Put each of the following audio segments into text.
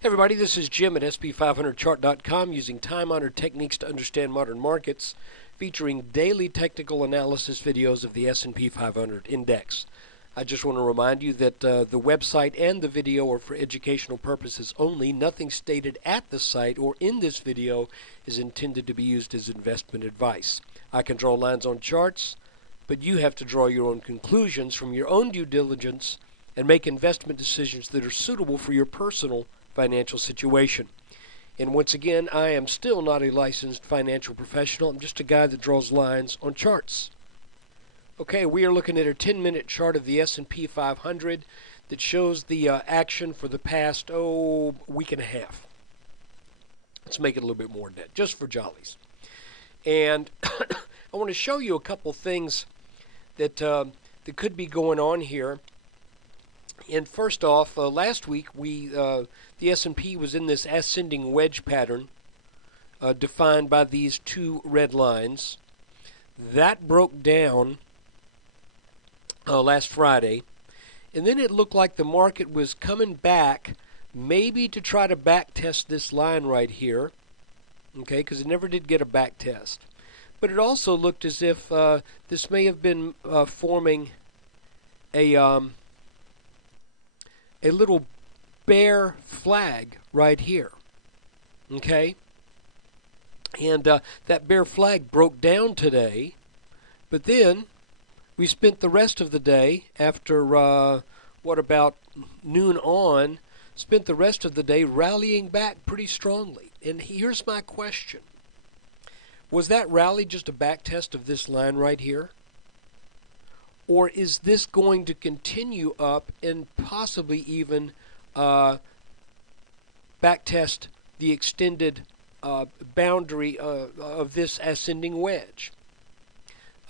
Hey everybody, this is Jim at SP500chart.com using time-honored techniques to understand modern markets, featuring daily technical analysis videos of the S&P 500 index. I just want to remind you that the website and the video are for educational purposes only. Nothing stated at the site or in this video is intended to be used as investment advice. I can draw lines on charts, but you have to draw your own conclusions from your own due diligence and make investment decisions that are suitable for your personal financial situation. And once again, I am still not a licensed financial professional. I'm just a guy that draws lines on charts. Okay, we are looking at a 10-minute chart of the S&P 500 that shows the action for the past, week and a half. Let's make it a little bit more than that, just for jollies. And I want to show you a couple things that could be going on here. And first off, last week the S&P was in this ascending wedge pattern defined by these two red lines. That broke down last Friday, and then it looked like the market was coming back, maybe to try to back test this line right here, okay, because it never did get a back test. But it also looked as if this may have been forming a little bear flag right here, okay? And that bear flag broke down today, but then we spent the rest of the day after, about noon on, spent the rest of the day rallying back pretty strongly. And here's my question. Was that rally just a back test of this line right here? Or is this going to continue up and possibly even backtest the extended boundary of this ascending wedge?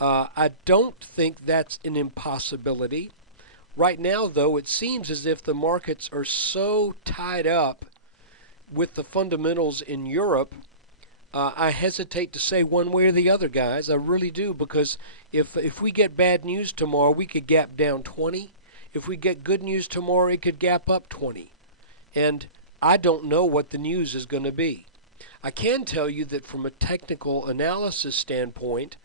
I don't think that's an impossibility. Right now, though, it seems as if the markets are so tied up with the fundamentals in Europe, I hesitate to say one way or the other, guys. I really do, because if we get bad news tomorrow, we could gap down 20. If we get good news tomorrow, it could gap up 20. And I don't know what the news is going to be. I can tell you that from a technical analysis standpoint,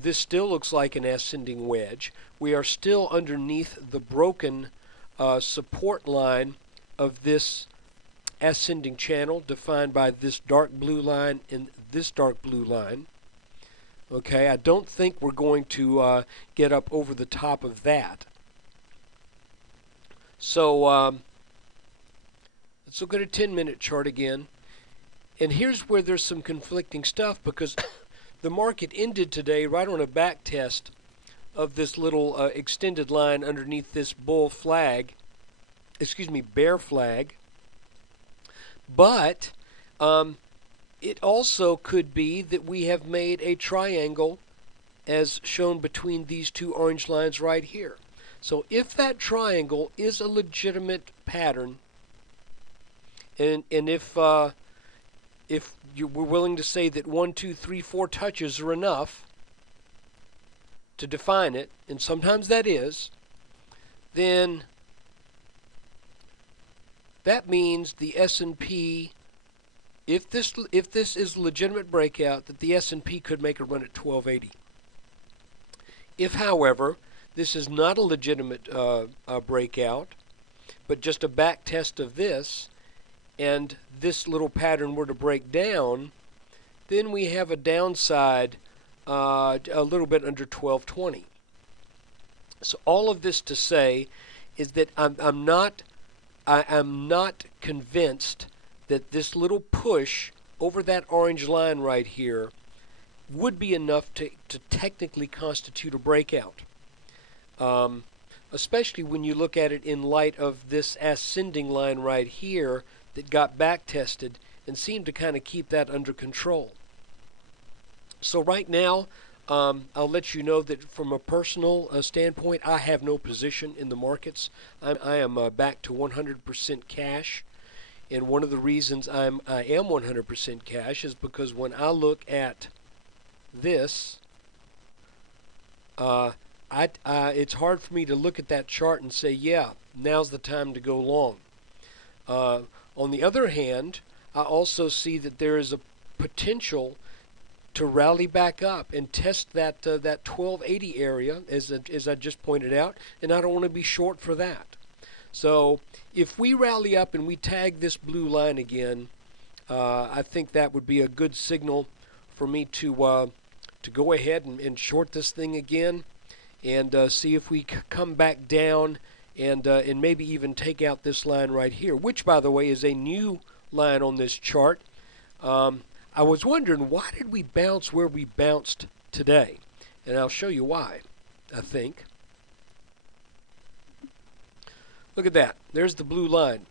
this still looks like an ascending wedge. We are still underneath the broken support line of this ascending channel defined by this dark blue line and this dark blue line. Okay, I don't think we're going to get up over the top of that. So let's look at a 10-minute chart again. And here's where there's some conflicting stuff, because the market ended today right on a back test of this little extended line underneath this bear flag. But it also could be that we have made a triangle as shown between these two orange lines right here. So if that triangle is a legitimate pattern, and if you were willing to say that 1, 2, 3, 4 touches are enough to define it, and sometimes that is, then that means the S&P, if this is a legitimate breakout, that the S&P could make a run at 1280. If, however, this is not a legitimate breakout, but just a back test of this, and this little pattern were to break down, then we have a downside a little bit under 1220. So all of this to say is that I'm not convinced that this little push over that orange line right here would be enough to technically constitute a breakout. Especially when you look at it in light of this ascending line right here that got back tested and seemed to kind of keep that under control. So right now, I'll let you know that from a personal standpoint, I have no position in the markets. I am back to 100% cash, and one of the reasons I am 100% cash is because when I look at this, it's hard for me to look at that chart and say, yeah, now's the time to go long. On the other hand, I also see that there is a potential to rally back up and test that 1280 area, as I just pointed out, and I don't want to be short for that. So if we rally up and we tag this blue line again, I think that would be a good signal for me to go ahead and short this thing again, and see if we come back down and maybe even take out this line right here, which, by the way, is a new line on this chart. I was wondering, why did we bounce where we bounced today? And I'll show you why, I think. Look at that. There's the blue line,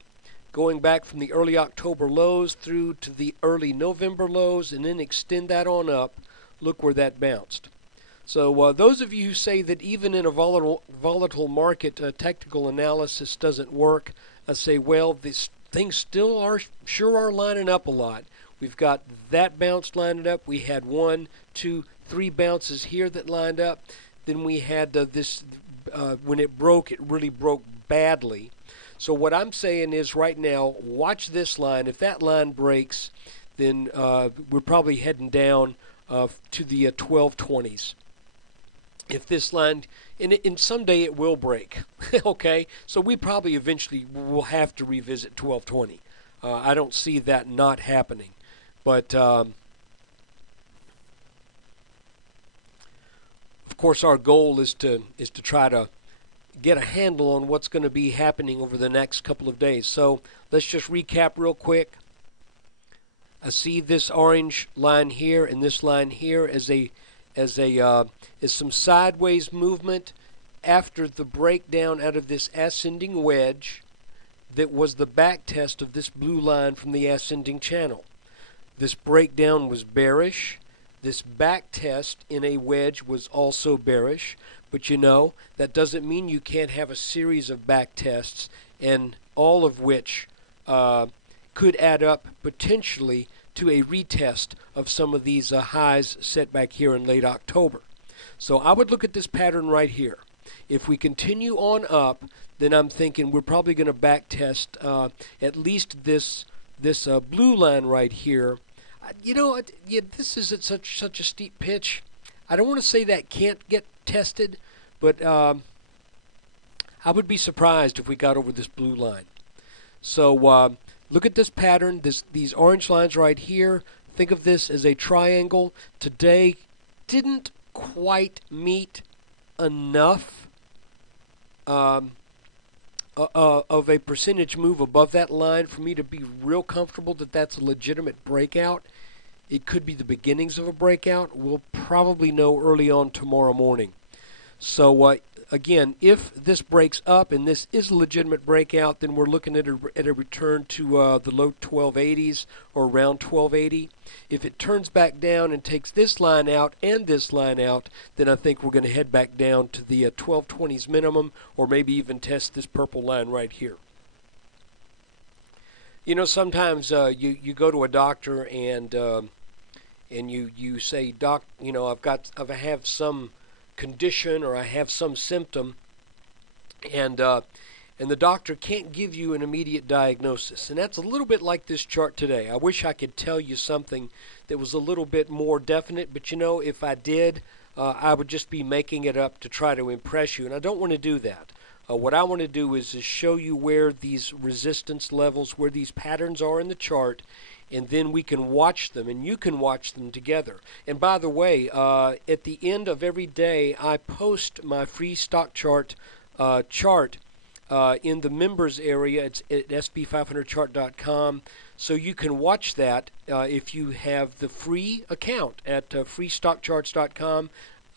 going back from the early October lows through to the early November lows, and then extend that on up. Look where that bounced. So those of you who say that even in a volatile market, technical analysis doesn't work, I say, well, these things still are lining up a lot. We've got that bounce lined up. We had 1, 2, 3 bounces here that lined up. Then we had this, when it broke, it really broke badly. So what I'm saying is right now, watch this line. If that line breaks, then we're probably heading down to the 1220s. If this line, and someday it will break, okay? So we probably eventually will have to revisit 1220. I don't see that not happening. But, of course, our goal is to try to get a handle on what's going to be happening over the next couple of days. So let's just recap real quick. I see this orange line here and this line here as some sideways movement after the breakdown out of this ascending wedge that was the back test of this blue line from the ascending channel. This breakdown was bearish. This back test in a wedge was also bearish. But you know, that doesn't mean you can't have a series of back tests, and all of which could add up potentially to a retest of some of these highs set back here in late October. So I would look at this pattern right here. If we continue on up, then I'm thinking we're probably going to back test at least this blue line right here. You know, this is at such a steep pitch. I don't want to say that can't get tested, but I would be surprised if we got over this blue line. So look at this pattern, these orange lines right here. Think of this as a triangle. Today didn't quite meet enough of a percentage move above that line for me to be real comfortable that that's a legitimate breakout. It could be the beginnings of a breakout. We'll probably know early on tomorrow morning. So again, if this breaks up and this is a legitimate breakout, then we're looking at a return to the low 1280s or around 1280. If it turns back down and takes this line out and this line out, then I think we're going to head back down to the 1220s minimum, or maybe even test this purple line right here. You know, sometimes you go to a doctor and you say, "Doc, you know, I have some condition or I have some symptom," and the doctor can't give you an immediate diagnosis. And that's a little bit like this chart today. I wish I could tell you something that was a little bit more definite, but you know, if I did, I would just be making it up to try to impress you, and I don't want to do that. What I want to do is show you where these resistance levels, where these patterns are in the chart, and then we can watch them, and you can watch them together. And by the way, at the end of every day, I post my free stock chart in the members area. It's at sp500chart.com, so you can watch that if you have the free account at freestockcharts.com.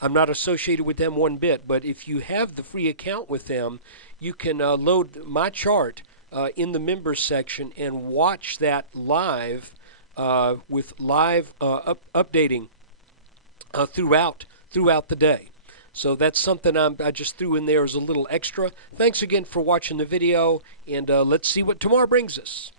I'm not associated with them one bit, but if you have the free account with them, you can load my chart in the members section and watch that live with live updating throughout the day. So that's something I just threw in there as a little extra. Thanks again for watching the video, and let's see what tomorrow brings us.